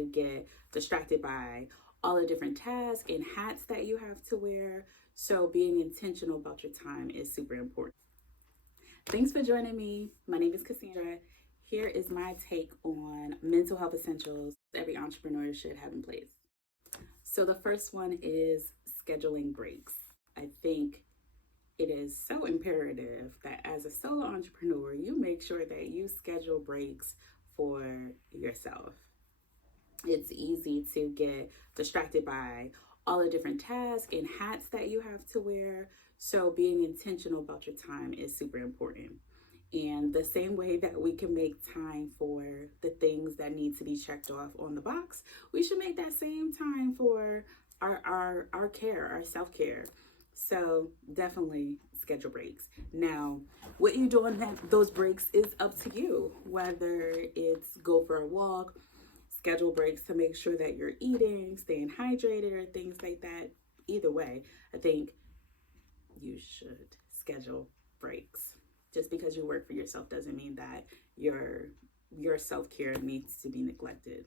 to get distracted by all the different tasks and hats that you have to wear. So being intentional about your time is super important. Thanks for joining me. My name is Cassandra. Here is my take on mental health essentials every entrepreneur should have in place. So the first one is scheduling breaks. I think it is so imperative that as a solo entrepreneur, you make sure that you schedule breaks for yourself. It's easy to get distracted by all the different tasks and hats that you have to wear. So being intentional about your time is super important. And the same way that we can make time for the things that need to be checked off on the box, we should make that same time for our care, our self-care. So definitely schedule breaks. Now, what you do on those breaks is up to you, whether it's go for a walk, schedule breaks to make sure that you're eating, staying hydrated, or things like that. Either way, I think you should schedule breaks. Just because you work for yourself doesn't mean that your self-care needs to be neglected.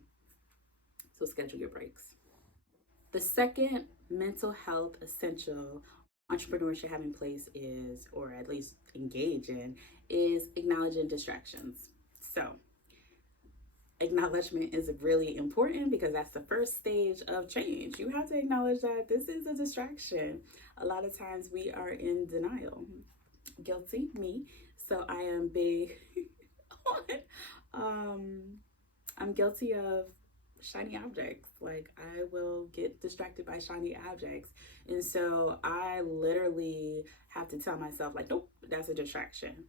So schedule your breaks. The second mental health essential entrepreneurs should have in place is, or at least engage in, is acknowledging distractions. So acknowledgement is really important because that's the first stage of change. You have to acknowledge that this is a distraction. A lot of times we are in denial. Guilty, me. So I am big I'm guilty of shiny objects. Like, I will get distracted by shiny objects. And so I literally have to tell myself, like, nope, that's a distraction.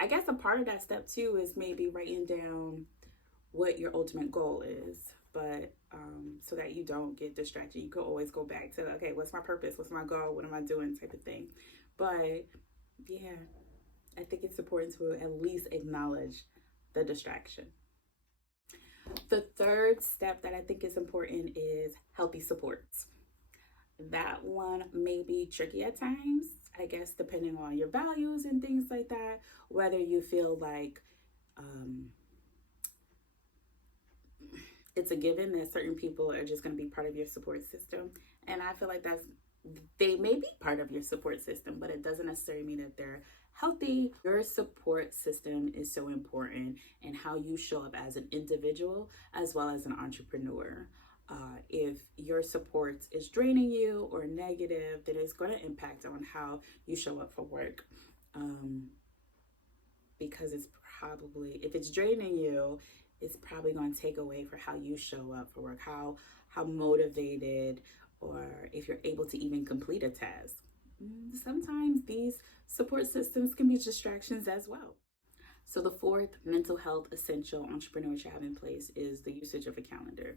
I guess a part of that step too is maybe writing down what your ultimate goal is, but so that you don't get distracted. You could always go back to, okay, what's my purpose? What's my goal? What am I doing? Type of thing. But yeah, I think it's important to at least acknowledge the distraction. The third step that I think is important is healthy supports. That one may be tricky at times, I guess, depending on your values and things like that, whether you feel like it's a given that certain people are just going to be part of your support system. And I feel like they may be part of your support system, but it doesn't necessarily mean that they're healthy. Your support system is so important in how you show up as an individual as well as an entrepreneur. If your support is draining you or negative, then it's going to impact on how you show up for work. Because it's probably, if it's draining you, it's probably going to take away for how you show up for work, how motivated, or if you're able to even complete a task. Sometimes these support systems can be distractions as well. So the fourth mental health essential entrepreneurs should have in place is the usage of a calendar.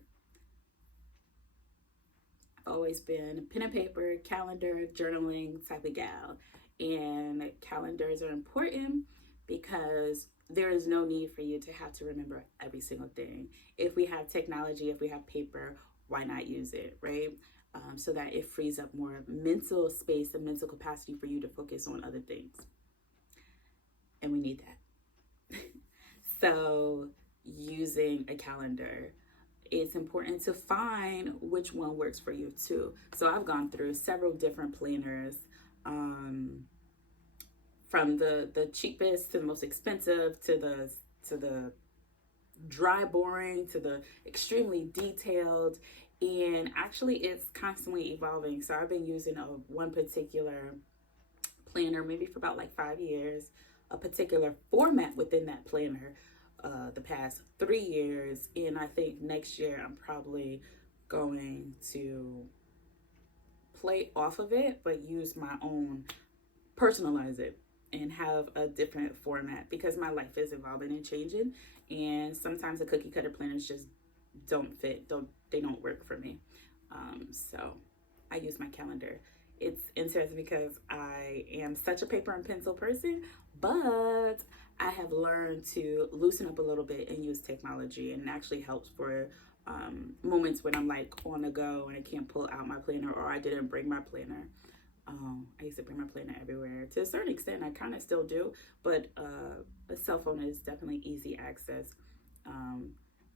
I've always been pen and paper, calendar, journaling type of gal. And calendars are important because there is no need for you to have to remember every single thing. If we have technology, if we have paper, why not use it, right? So that it frees up more mental space and mental capacity for you to focus on other things. And we need that. So using a calendar, it's important to find which one works for you too. So I've gone through several different planners, from the cheapest to the most expensive, to the dry, boring, to the extremely detailed. And actually it's constantly evolving. So I've been using one particular planner maybe for about like 5 years, a particular format within that planner the past 3 years. And I think next year I'm probably going to play off of it, but use my own, personalize it, and have a different format because my life is evolving and changing. And sometimes the cookie cutter planners just don't fit, they don't work for me. So I use my calendar. It's interesting because I am such a paper and pencil person, but I have learned to loosen up a little bit and use technology, and it actually helps for moments when I'm like on the go and I can't pull out my planner, or I didn't bring my planner. I used to bring my planner everywhere. To a certain extent, I kind of still do, but a cell phone is definitely easy access.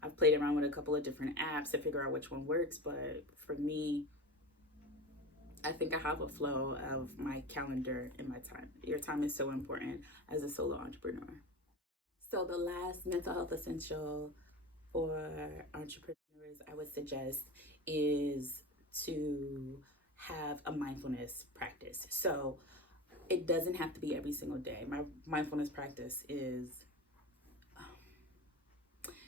I've played around with a couple of different apps to figure out which one works, but for me, I think I have a flow of my calendar and my time. Your time is so important as a solo entrepreneur. So, the last mental health essential for entrepreneurs I would suggest is to have a mindfulness practice. So, it doesn't have to be every single day. My mindfulness practice is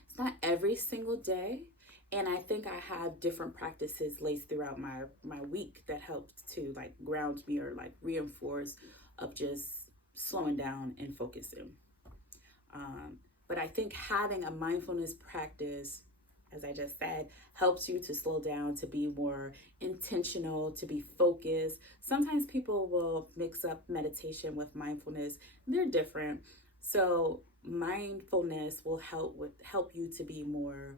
it's not every single day, and I think I have different practices laced throughout my week that helps to like ground me or like reinforce of just slowing down and focusing. um, but I think having a mindfulness practice, as I just said, helps you to slow down, to be more intentional, to be focused. Sometimes people will mix up meditation with mindfulness. They're different. So mindfulness will help you to be more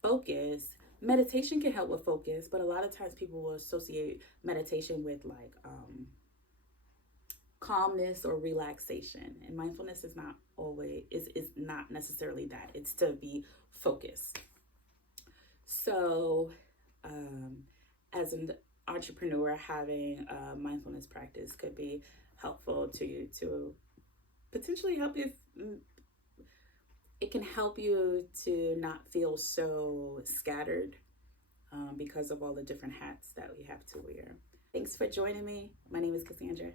focused. Meditation can help with focus, but a lot of times people will associate meditation with like calmness or relaxation, and mindfulness is not always is not necessarily that. It's to be focused. So as an entrepreneur, having a mindfulness practice could be helpful to you, to potentially help you. It can help you to not feel so scattered because of all the different hats that we have to wear. Thanks for joining me. My name is Cassandra.